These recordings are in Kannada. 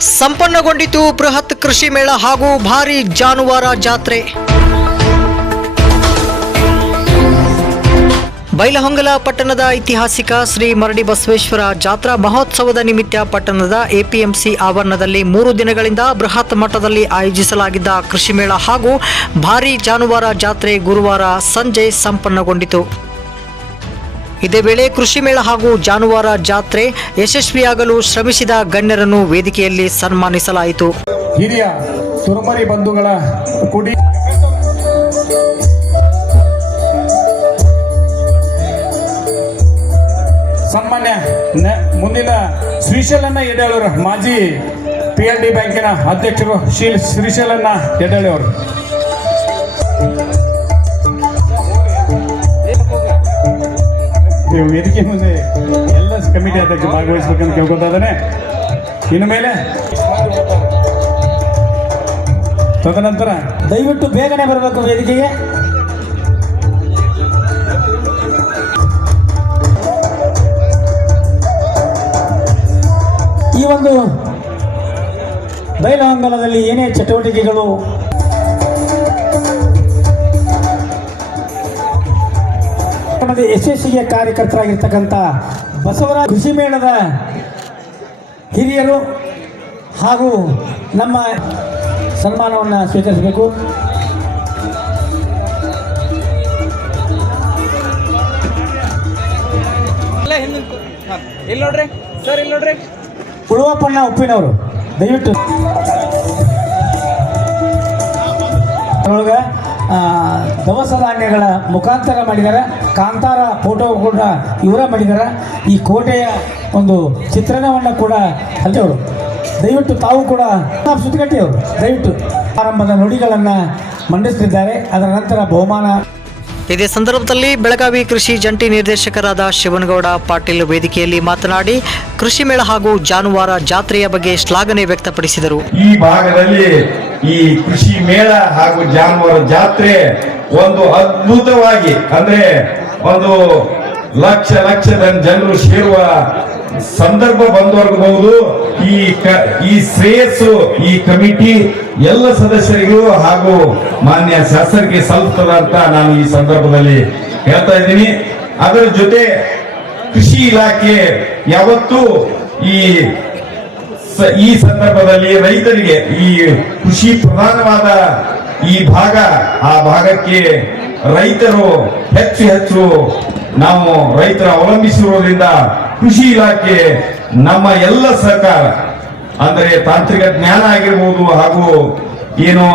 ಸಂಪನ್ನಗೊಂಡಿತು ಬೃಹತ್ ಕೃಷಿ ಮೇಳ ಹಾಗೂ ಭಾರಿ ಜಾನುವಾರ ಜಾತ್ರೆ. ಬೈಲಹೊಂಗಲ ಪಟ್ಟಣದ ಐತಿಹಾಸಿಕ ಶ್ರೀ ಮರಡಿ ಬಸವೇಶ್ವರ ಜಾತ್ರಾ ಮಹೋತ್ಸವದ ನಿಮಿತ್ತ ಪಟ್ಟಣದ ಎಪಿಎಂಸಿ ಆವರಣದಲ್ಲಿ ಮೂರು ದಿನಗಳಿಂದ ಬೃಹತ್ ಮಟ್ಟದಲ್ಲಿ ಆಯೋಜಿಸಲಾಗಿದ್ದ ಕೃಷಿ ಮೇಳ ಹಾಗೂ ಭಾರಿ ಜಾನುವಾರ ಜಾತ್ರೆ ಗುರುವಾರ ಸಂಜೆ ಸಂಪನ್ನಗೊಂಡಿತು. ಇದೇ ವೇಳೆ ಕೃಷಿ ಮೇಳ ಹಾಗೂ ಜಾನುವಾರ ಜಾತ್ರೆ ಯಶಸ್ವಿಯಾಗಲು ಶ್ರಮಿಸಿದ ಗಣ್ಯರನ್ನು ವೇದಿಕೆಯಲ್ಲಿ ಸನ್ಮಾನಿಸಲಾಯಿತು. ಹಿರಿಯ ಬಂಧುಗಳ ಕುಡಿ ಸನ್ಮಾನ್ಯ ಮುಂದಿನ ಶ್ರೀಶೈಲನ್ನ ಎಡೆಯವರು ಮಾಜಿ ಪಿ ಎಲ್ ಡಿ ಬ್ಯಾಂಕಿನ ಅಧ್ಯಕ್ಷರು ಶ್ರೀ ಶ್ರೀಶೈಲನ್ನ ಎಡೇಳವರು ವೇದಿಕೆ ಮುಂದೆ ಎಲ್ಲ ಕಮಿಟಿ ಅಧ್ಯಕ್ಷ ಭಾಗವಹಿಸ್ಬೇಕಂತ ಕೇಳ್ಕೊತಾ ಇದ್ದಾನೆ ಇನ್ನು ಮೇಲೆ ತದನಂತರ ದಯವಿಟ್ಟು ಬೇಗನೆ ಬರಬೇಕು ವೇದಿಕೆಗೆ. ಈ ಒಂದು ಬೈಲಹೊಂಗಲದಲ್ಲಿ ಏನೇ ಚಟುವಟಿಕೆಗಳು ಕಾರ್ಯಕ್ರಮದ ಯಶಸ್ಸಿಗೆ ಕಾರ್ಯಕರ್ತರಾಗಿರ್ತಕ್ಕಂಥ ಬಸವರಾಜ ಕೃಷಿ ಮೇಳದ ಹಿರಿಯರು ಹಾಗೂ ನಮ್ಮ ಸನ್ಮಾನವನ್ನು ಸ್ವೀಕರಿಸಬೇಕು. ಇಲ್ಲಿ ನೋಡ್ರಿ? ಸರ್ ಇಲ್ಲಿ ನೋಡ್ರಿ? ಉಳುವಪ್ಪಣ್ಣ ಉಪ್ಪಿನವರು ದಯವಿಟ್ಟು. ಒಳಗೆ ದವಸ ಧಾನ್ಯಗಳ ಮುಖಾಂತರ ಮಾಡಿದ್ದಾರೆ. ಕಾಂತಾರ ಫೋಟೋ ಕೂಡ ಇವರ ಮಾಡಿದ್ದಾರೆ. ಈ ಕೋಟೆಯ ಒಂದು ಚಿತ್ರಣವನ್ನು ಕೂಡ ಅಲ್ಲಿಯವರು, ದಯವಿಟ್ಟು ತಾವು ಕೂಡ ಸುತ್ತಿಗಟ್ಟಿಯವರು ದಯವಿಟ್ಟು ಆರಂಭದ ನುಡಿಗಳನ್ನು ಮಂಡಿಸುತ್ತಿದ್ದಾರೆ ಅದರ ನಂತರ ಬಹುಮಾನ ಇದೇ ಸಂದರ್ಭದಲ್ಲಿ ಬೆಳಗಾವಿ ಕೃಷಿ ಜಂಟಿ ನಿರ್ದೇಶಕರಾದ ಶಿವನಗೌಡ ಪಾಟೀಲ್ ವೇದಿಕೆಯಲ್ಲಿ ಮಾತನಾಡಿ, ಕೃಷಿ ಮೇಳ ಹಾಗೂ ಜಾನುವಾರ ಜಾತ್ರೆಯ ಬಗ್ಗೆ ಶ್ಲಾಘನೆ ವ್ಯಕ್ತಪಡಿಸಿದರು. ಈ ಭಾಗದಲ್ಲಿ ಈ ಕೃಷಿ ಮೇಳ ಹಾಗೂ ಜಾನುವಾರು ಜಾತ್ರೆ ಒಂದು ಅದ್ಭುತವಾಗಿ, ಅಂದ್ರೆ ಒಂದು ಲಕ್ಷ ಲಕ್ಷದ ಜನರು ಸೇರುವ ಸಂದರ್ಭ ಬಂದವರ್ಗಬಹುದು. ಈ ಈ ಶ್ರೇಯಸ್ಸು, ಈ ಕಮಿಟಿ ಎಲ್ಲ ಸದಸ್ಯರಿಗೂ ಹಾಗೂ ಮಾನ್ಯ ಶಾಸಕರಿಗೆ ಸಲ್ಲುತ್ತದೆ ಅಂತ ನಾನು ಈ ಸಂದರ್ಭದಲ್ಲಿ ಹೇಳ್ತಾ ಇದ್ದೀನಿ. ಅದರ ಜೊತೆ ಕೃಷಿ ಇಲಾಖೆ ಯಾವತ್ತು ಈ ಈ ಸಂದರ್ಭದಲ್ಲಿ ರೈತರಿಗೆ ಈ ಕೃಷಿ ಪ್ರಧಾನವಾದ ಈ ಭಾಗ, ಆ ಭಾಗಕ್ಕೆ ರೈತರು ಹೆಚ್ಚು ಹೆಚ್ಚು ನಾವು ರೈತರ ಅವಲಂಬಿಸಿರುವುದರಿಂದ ಕೃಷಿ ಇಲಾಖೆ ನಮ್ಮ ಎಲ್ಲ ಸಹಕಾರ ಅಂದರೆ ತಾಂತ್ರಿಕ ಜ್ಞಾನ ಆಗಿರ್ಬೋದು ಹಾಗೂ ಏನು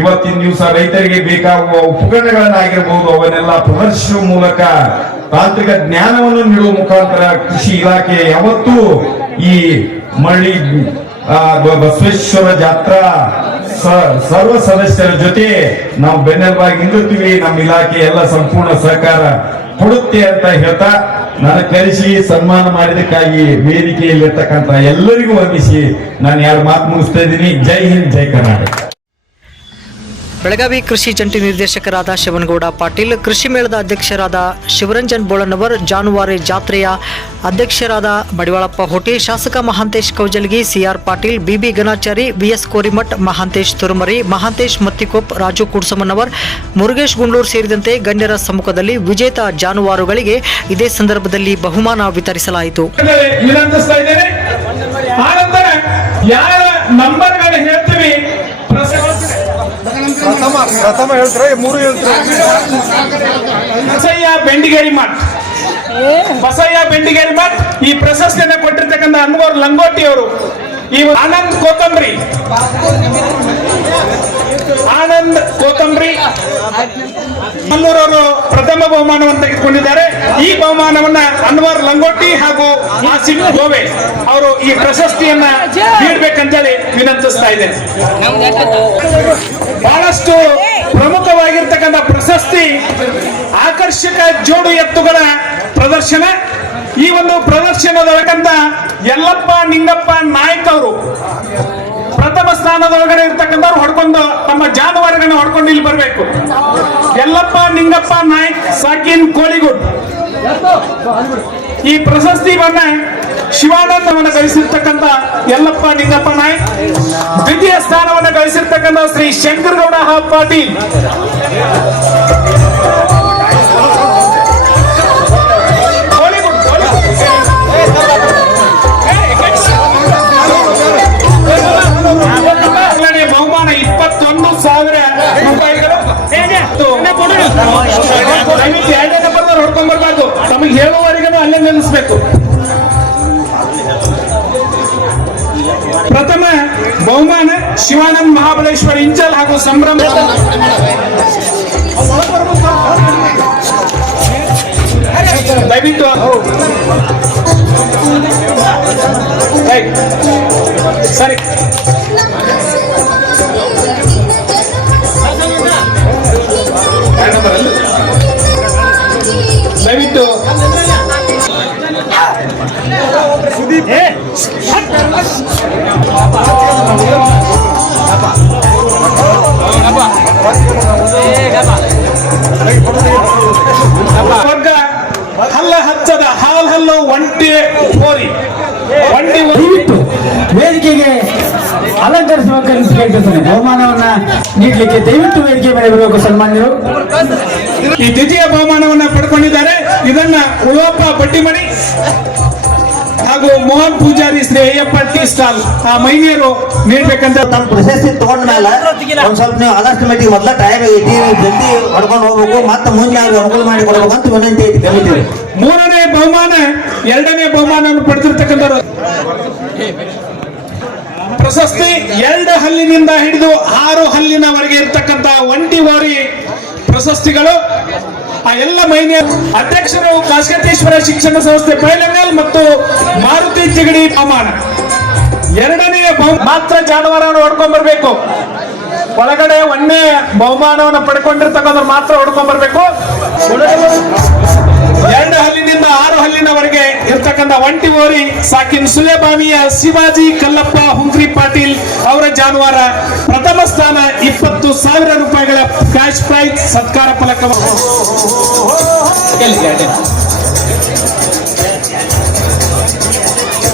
ಇವತ್ತಿನ ದಿವಸ ರೈತರಿಗೆ ಬೇಕಾಗುವ ಉಪಕರಣಗಳನ್ನಾಗಿರ್ಬೋದು, ಅವನ್ನೆಲ್ಲ ಪ್ರದರ್ಶಿಸುವ ಮೂಲಕ ತಾಂತ್ರಿಕ ಜ್ಞಾನವನ್ನು ನೀಡುವ ಮುಖಾಂತರ ಕೃಷಿ ಇಲಾಖೆ ಯಾವತ್ತೂ ಈ ಮಳ್ಳಿ ಬಸವೇಶ್ವರ ಜಾತ್ರಾ ಸರ್ವ ಸದಸ್ಯರ ಜೊತೆ ನಾವು ಬೆನ್ನೆಲುಬಾಗಿ ನಿಲ್ಲುತ್ತೀವಿ. ನಮ್ಮ ಇಲಾಖೆ ಎಲ್ಲ ಸಂಪೂರ್ಣ ಸಹಕಾರ ಕೊಡುತ್ತೆ ಅಂತ ಹೇಳ್ತಾ ನಾನು ಕರೆಸಿ ಸನ್ಮಾನ ಮಾಡಿದಕ್ಕಾಗಿ ವೇದಿಕೆಯಲ್ಲಿರ್ತಕ್ಕಂಥ ಎಲ್ಲರಿಗೂ ವಂದಿಸಿ ನಾನು ಯಾರು ಮಾತು ಮುಗಿಸ್ತಾ ಇದ್ದೀನಿ. ಜೈ ಹಿಂದ್, ಜೈ ಕರ್ನಾಟಕ. ಬೆಳಗಾವಿ ಕೃಷಿ ಜಂಟಿ ನಿರ್ದೇಶಕರಾದ ಶಿವನಗೌಡ ಪಾಟೀಲ್, ಕೃಷಿ ಮೇಳದ ಅಧ್ಯಕ್ಷರಾದ ಶಿವರಂಜನ್ ಬೋಳನವರ್, ಜಾನುವಾರು ಜಾತ್ರೆಯ ಅಧ್ಯಕ್ಷರಾದ ಬಡಿವಾಳಪ್ಪ ಹೊಟೆ, ಶಾಸಕ Mahantesh Kaujalgi, C R Patil, B B Ganachari, V S Korimath, Mahantesh Turumari, Mahantesh Mattikop, Raju Kudasamannavar Murugesh Gundur ಸೇರಿದಂತೆ ಗಣ್ಯರ ಸಮ್ಮುಖದಲ್ಲಿ ವಿಜೇತ ಜಾನುವಾರುಗಳಿಗೆ ಇದೇ ಸಂದರ್ಭದಲ್ಲಿ ಬಹುಮಾನ ವಿತರಿಸಲಾಯಿತು. ಪ್ರಥಮ ಪ್ರಥಮ ಹೇಳ್ತಾರೆ? ಮೂರು ಹೇಳ್ತಾರೆ? ಬಸಯ್ಯ ಬೆಂಡಿಗೇರಿ ಮಠ. ಬಸಯ್ಯ ಬೆಂಡಿಗೇರಿ ಮಠ ಈ ಪ್ರಶಸ್ತಿಯನ್ನು ಕೊಟ್ಟಿರ್ತಕ್ಕಂಥ ಅನ್ವರ್ ಲಂಗೋಟಿ ಅವರು ಈ ಆನಂದ್ ಕೋತಂಬ್ರಿ ಆನಂದ್ ಕೋತಂಬ್ರಿ ಅವರು ಪ್ರಥಮ ಬಹುಮಾನವನ್ನು ತೆಗೆದುಕೊಂಡಿದ್ದಾರೆ. ಈ ಬಹುಮಾನವನ್ನ ಅನ್ವರ್ ಲಂಗೋಟಿ ಹಾಗೂ ಆಸಿಫ್ ಗೋವೆ ಅವರು ಈ ಪ್ರಶಸ್ತಿಯನ್ನ ನೀಡಬೇಕಂತೇಳಿ ವಿನಂತಿಸ್ತಾ ಇದ್ದೇನೆ. ಬಹಳಷ್ಟು ಪ್ರಮುಖವಾಗಿರ್ತಕ್ಕಂಥ ಪ್ರಶಸ್ತಿ, ಆಕರ್ಷಕ ಜೋಡು ಎತ್ತುಗಳ ಪ್ರದರ್ಶನ. ಈ ಒಂದು ಪ್ರದರ್ಶನದೊಳಗಂತ ಯಲ್ಲಪ್ಪ, ನಿಂಗಪ್ಪ ನಾಯ್ಕ ಅವರು ಪ್ರಥಮ ಸ್ಥಾನದೊಳಗಡೆ ಇರ್ತಕ್ಕಂಥವ್ರು ಹೊಡ್ಕೊಂಡು ತಮ್ಮ ಜಾನುವಾರುಗಳನ್ನ ಹೊಡ್ಕೊಂಡು ಇಲ್ಲಿ ಬರಬೇಕು. ಯಲ್ಲಪ್ಪ, ನಿಂಗಪ್ಪ ನಾಯಕ್, ಸಾಕಿನ್ ಕೋಳಿಗುಡ್. ಈ ಪ್ರಶಸ್ತಿವನ್ನ ಶಿವಾನಂದವನ್ನು ಗಳಿಸಿರ್ತಕ್ಕಂಥ ಯಲ್ಲಪ್ಪ ನಿಂಗಪ್ಪ ನಾಯಕ್ ದ್ವಿತೀಯ ಸ್ಥಾನವನ್ನು ಗಳಿಸಿರ್ತಕ್ಕಂಥ ಶ್ರೀ ಶಂಕರಗೌಡ ಪಾಟೀಲ್. ಮಹಾಬಲೇಶ್ವರ ಇಂಚಲ್ ಹಾಗೂ ಸಂಭ್ರಮ ದಯವಿಟ್ಟು ಏಯ್, ಸರಿ ದಯವಿಟ್ಟು ವರ್ಗ ಹಲ್ಲ ಹಚ್ಚದ ಹಾಲ್ ಹಲ್ಲು ಒಂಟಿ ಹೋರಿ ಒಂಟಿ ದಯವಿಟ್ಟು ವೇದಿಕೆಗೆ ಅಲಂಕರಿಸಬೇಕಂತ ಕೇಳ್ತಿದ್ದೇನೆ ಬಹುಮಾನವನ್ನ ನೀಡಲಿಕ್ಕೆ ದಯವಿಟ್ಟು ವೇದಿಕೆ ಮೇಲೆ ಬರಬೇಕು ಸನ್ಮಾನ್ಯರು. ಈ ದ್ವಿತೀಯ ಬಹುಮಾನವನ್ನ ಪಡ್ಕೊಂಡಿದ್ದಾರೆ. ಇದನ್ನ ಉಳವಪ್ಪ ಬಡ್ಡಿಮಣಿ ಹಾಗೂ ಮೋಹನ್ ಪೂಜಾರಿ ಶ್ರೀ ಅಯ್ಯಪ್ಪ ಟಿ ಸ್ಟಾಲ್. ಆ ಮಹಿಳೆಯರು ನೀಡ್ಬೇಕಂತ ತಮ್ಮ ಪ್ರಶಸ್ತಿ ತಗೊಂಡ ಮೇಲೆ ಒಂದ್ ಸ್ವಲ್ಪ ನೀವು ಆದಷ್ಟು ಮಟ್ಟಿಗೆ ಮೊದಲ ಟೈಮ್ ಐತಿ ಜಲ್ದಿ ಹೊಡ್ಕೊಂಡು ಹೋಗ್ಬೇಕು ಮತ್ತೆ ಮುಂದೆ ಅವ್ರಿಗೆ ಅನುಕೂಲ ಮಾಡಿ ಕೊಡ್ಬೇಕು ಅಂತ ವಿನಂತಿ ಐತಿ ಕಮಿಟಿ ಮೂರನೇ ಬಹುಮಾನ ಎರಡನೇ ಬಹುಮಾನವನ್ನು ಪಡೆದಿರ್ತಕ್ಕಂಥವ್ರು. ಪ್ರಶಸ್ತಿ ಎರಡು ಹಲ್ಲಿನಿಂದ ಹಿಡಿದು ಆರು ಹಲ್ಲಿನವರೆಗೆ ಇರ್ತಕ್ಕಂಥ ಒಂಟಿ ವಾರಿ ಪ್ರಶಸ್ತಿಗಳು ಆ ಎಲ್ಲ ಮಹಿಳೆಯ ಅಧ್ಯಕ್ಷರು ಕಾಶಕೇಶ್ವರ ಶಿಕ್ಷಣ ಸಂಸ್ಥೆ ಪೈಲಮೇಲ್ ಮತ್ತು ಮಾರುತಿ ಚಿಗಡಿ ಬಹುಮಾನ. ಎರಡನೇ ಮಾತ್ರ ಜಾನುವಾರವನ್ನು ಹೊಡ್ಕೊಂಡ್ ಬರ್ಬೇಕು ಒಳಗಡೆ ಒಂದೇ ಬಹುಮಾನವನ್ನು ಪಡ್ಕೊಂಡಿರ್ತಕ್ಕಂಥ ಮಾತ್ರ ಹೊಡ್ಕೊಂಡ್ ಬರ್ಬೇಕು ಎರಡು ಹಲ್ಲಿನಿಂದ ಆರು ಹಲ್ಲಿನವರೆಗೆ ಇರ್ತಕ್ಕಂಥ ಒಂಟಿ ಓರಿ ಸಾಕಿನ್ ಸುಲೆಬಾವಿಯ ಶಿವಾಜಿ ಕಲ್ಲಪ್ಪ ಹುಂಗ್ರಿ ಪಾಟೀಲ್ ಅವರ ಜಾನುವಾರ ಪ್ರಥಮ ಸ್ಥಾನ ಇಪ್ಪತ್ತು ಸಾವಿರ ರೂಪಾಯಿಗಳ ಕ್ಯಾಶ್ ಪ್ರೈಸ್ ಸತ್ಕಾರ ಫಲಕ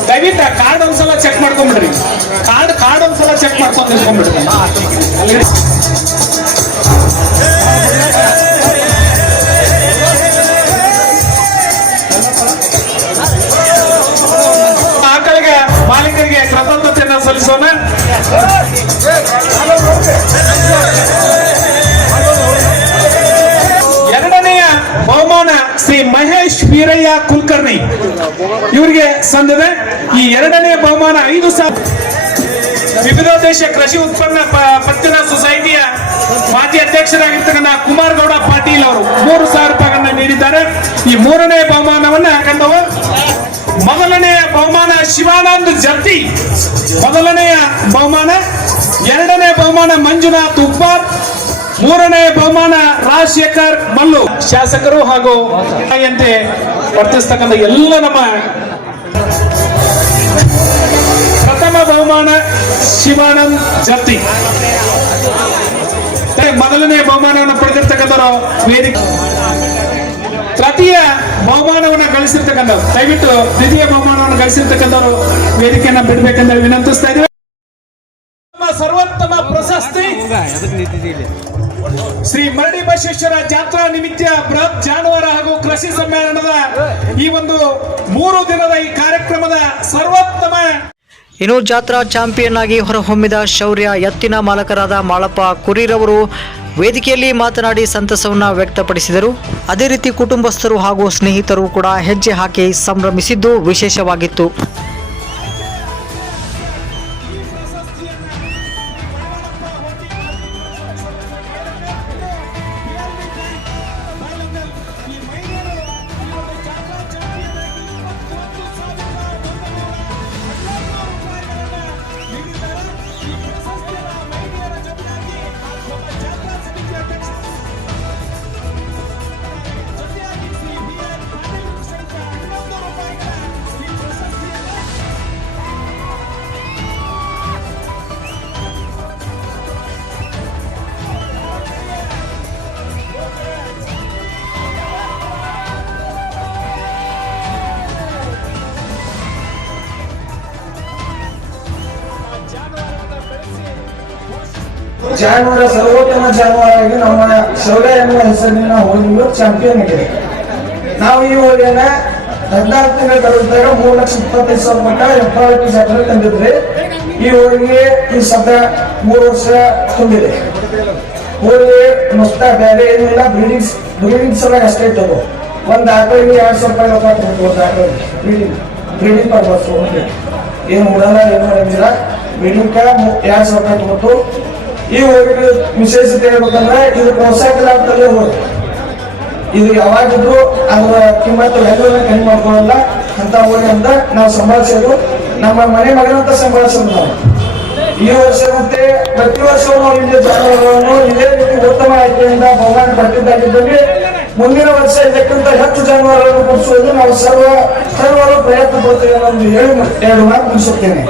ದಯವಿಟ್ಟು ಕಾರ್ಡ್ ಒಂದ್ಸಲ ಚೆಕ್ ಮಾಡ್ಕೊಂಡ್ಬಿಡ್ರಿ ಕಾರ್ಡ್ ಕಾರ್ಡ್ ಒಂದ್ಸಲ ಚೆಕ್ ಮಾಡ್ಕೊಂಡು ನಿಲ್ಕೊಂಡ್ಬಿಡ್ರಿ ಮಾಲೀಕರಿಗೆ ಕೃತಜ್ಞತೆಯನ್ನು ಸಲ್ಲಿಸೋಣ. ಎರಡನೆಯ ಬಹುಮಾನ ಶ್ರೀ ಮಹೇಶ್ ವೀರಯ್ಯ ಕುಲಕರ್ಣಿ. ಇವರಿಗೆ ಸಂದಿದೆ. ಈ ಎರಡನೇ ಬಹುಮಾನ ಐದು ಸಾವಿರ. ವಿವಿಧೋದ್ದೇಶ ಕೃಷಿ ಉತ್ಪನ್ನ ಪತ್ತಿನ ಸೊಸೈಟಿಯ ಮಾಜಿ ಅಧ್ಯಕ್ಷರಾಗಿರ್ತಕ್ಕಂಥ ಕುಮಾರ್ ಗೌಡ ಪಾಟೀಲ್ ಅವರು ಮೂರು ಸಾವಿರ ರೂಪಾಯಿಗಳನ್ನ ನೀಡಿದ್ದಾರೆ. ಈ ಮೂರನೇ ಬಹುಮಾನವನ್ನ ಕಂಡವು ಮೊದಲನೆಯ ಬಹುಮಾನ ಶಿವಾನಂದ್ ಜತ್ತಿ ಮೊದಲನೆಯ ಬಹುಮಾನ, ಎರಡನೇ ಬಹುಮಾನ ಮಂಜುನಾಥ್ ಉಪ್ಪಾರ್, ಮೂರನೇ ಬಹುಮಾನ ರಾಜಶೇಖರ್ ಮಲ್ಲು. ಶಾಸಕರು ಹಾಗೂ ಎಂತೆ ವರ್ತಿಸ್ತಕ್ಕಂಥ ಎಲ್ಲ ನಮ್ಮ ಪ್ರಥಮ ಬಹುಮಾನ ಶಿವಾನಂದ್ ಜತ್ತಿ ಮೊದಲನೇ ಬಹುಮಾನವನ್ನು ಪಡೆದಿರ್ತಕ್ಕಂಥವರು ವೇದಿಕೆ ತೃತೀಯ ಬಹುಮಾನವನ್ನು ಗಳಿಸಿರ್ತಕ್ಕಂಥವ್ರು. ದಯವಿಟ್ಟು ದ್ವಿತೀಯ ಬಹುಮಾನವನ್ನು ಗಳಿಸಿರ್ತಕ್ಕಂಥವ್ರು ವೇದಿಕೆಯನ್ನ ಬಿಡಬೇಕೆಂದು ವಿನಂತಿಸ್ತಾ ಇದ್ದೀವಿ. ಸರ್ವೋತ್ತಮ ಪ್ರಶಸ್ತಿ ಶ್ರೀ ಮರಡಿ ಬಸವೇಶ್ವರ ಜಾತ್ರಾ ನಿಮಿತ್ತ ಬೃಹತ್ ಜಾನುವಾರ ಹಾಗೂ ಕೃಷಿ ಸಮ್ಮೇಳನದ ಈ ಒಂದು ಮೂರು ದಿನದ ಈ ಕಾರ್ಯಕ್ರಮದ ಸರ್ವೋತ್ತಮ ಇನ್ನು ಜಾತ್ರಾ ಚಾಂಪಿಯನ್ ಆಗಿ ಹೊರಹೊಮ್ಮಿದ ಶೌರ್ಯ ಎತ್ತಿನ ಮಾಲಕರಾದ ಮಾಳಪ್ಪ ಕುರಿರವರು ವೇದಿಕೆಯಲ್ಲಿ ಮಾತನಾಡಿ ಸಂತಸವನ್ನು ವ್ಯಕ್ತಪಡಿಸಿದರು. ಅದೇ ರೀತಿ ಕುಟುಂಬಸ್ಥರು ಹಾಗೂ ಸ್ನೇಹಿತರು ಕೂಡ ಹೆಜ್ಜೆ ಹಾಕಿ ಸಂಭ್ರಮಿಸಿದ್ದು ವಿಶೇಷವಾಗಿತ್ತು. ಜಾನುವಾರು, ಸರ್ವೋತ್ತಮ ಜಾನುವಾರಾಗಿ ನಮ್ಮ ಶೌರ್ಯ ಎನ್ನುವ ಹೆಸರಿನ ಹೋಳಿಗೆ ಚಾಂಪಿಯನ್ ಆಗಿದೆ ನಾವು ಈ ಹೋಳಿಗೆನ ಹದಿನಾಲ್ಕು ತಿಂಗಳ ಮೂರು ಲಕ್ಷ ಇಪ್ಪತ್ತೈದು ಸಾವಿರ ಮಟ್ಟ ಎಪ್ಪತ್ತು ಜಾತ್ರೆ ತಂದಿದ್ರಿ ಈ ಹೋಳಿಗೆ ಈ ಸದ್ಯ ಮೂರು ವರ್ಷ ತುಂಬಿದೆ. ಹೋಳಿಗೆ ಮಸ್ತ ಬೇರೆ ಏನಿಲ್ಲ ಬ್ರೀಡಿಂಗ್ಸ್ ಬ್ರೀಡಿಂಗ್ ಸಲ ಅಷ್ಟೇ ಇದ್ದವು ಒಂದು ಆಕಳಿಗೆ ಎರಡು ಸಾವಿರ ರೂಪಾಯಿ ರೊಕ್ಕ ಒಂದು ಆಕಳಿಗೆ. ಬ್ರೀಡಿಂಗ್ ಬ್ರೀಡಿಂಗ್ ಪರ್ಪಸ್ ಏನು ಉಡಲ್ಲ, ಏನು ಮಾಡಂಗಿಲ್ಲ ಬ್ರೀಡಿಂಗ್ ಎರಡು ಸಾವಿರ ರೂಪಾಯಿ ಕೊಟ್ಟು ಈ ಹೋಳಿಗೆ ವಿಶೇಷತೆ ಹೇಳ್ಬೇಕಂದ್ರೆ ಇದು ಪ್ರೋತ್ಸಾಹಕರಾಗ್ತದೆ ಹೋಗಿ ಇದು ಯಾವಾಗಿದ್ರು ಅದರ ಕಿಮ್ಮತ್ತು ವ್ಯಾಲ್ಯೂನ ಕಡಿಮೆ ಮಾಡ್ಕೊಳ್ಳಲ್ಲ. ಅಂತ ಹೋಗಿ ಅಂತ ನಾವು ಸಂಭಾಳಿಸೋದು, ನಮ್ಮ ಮನೆ ಮಗನಂತ ಸಂಭಾಳಿಸೋದು ನಾವು. ಈ ವರ್ಷ ಮತ್ತೆ ಪ್ರತಿ ವರ್ಷವೂ ನಾವು ಇಲ್ಲಿ ಜಾನುವಾರುಗಳನ್ನು ಇದೇ ರೀತಿ ಉತ್ತಮ ಆಯ್ಕೆಯಿಂದ ಬಹುಮಾನ ಪಡೆದಿದ್ದಾಗಿದ್ದಲ್ಲಿ ಮುಂದಿನ ವರ್ಷ ಇದಕ್ಕಿಂತ ಹೆಚ್ಚು ಜಾನುವಾರುಗಳನ್ನು ಕೊಡಿಸುವುದು ನಾವು ಸರ್ವ, ಸರ್ವರು ಪ್ರಯತ್ನ ಪಡ್ತೇವೆ ಹೇಳಿ ಎರಡು ಮಾತು ಮುಗಿಸುತ್ತೇನೆ.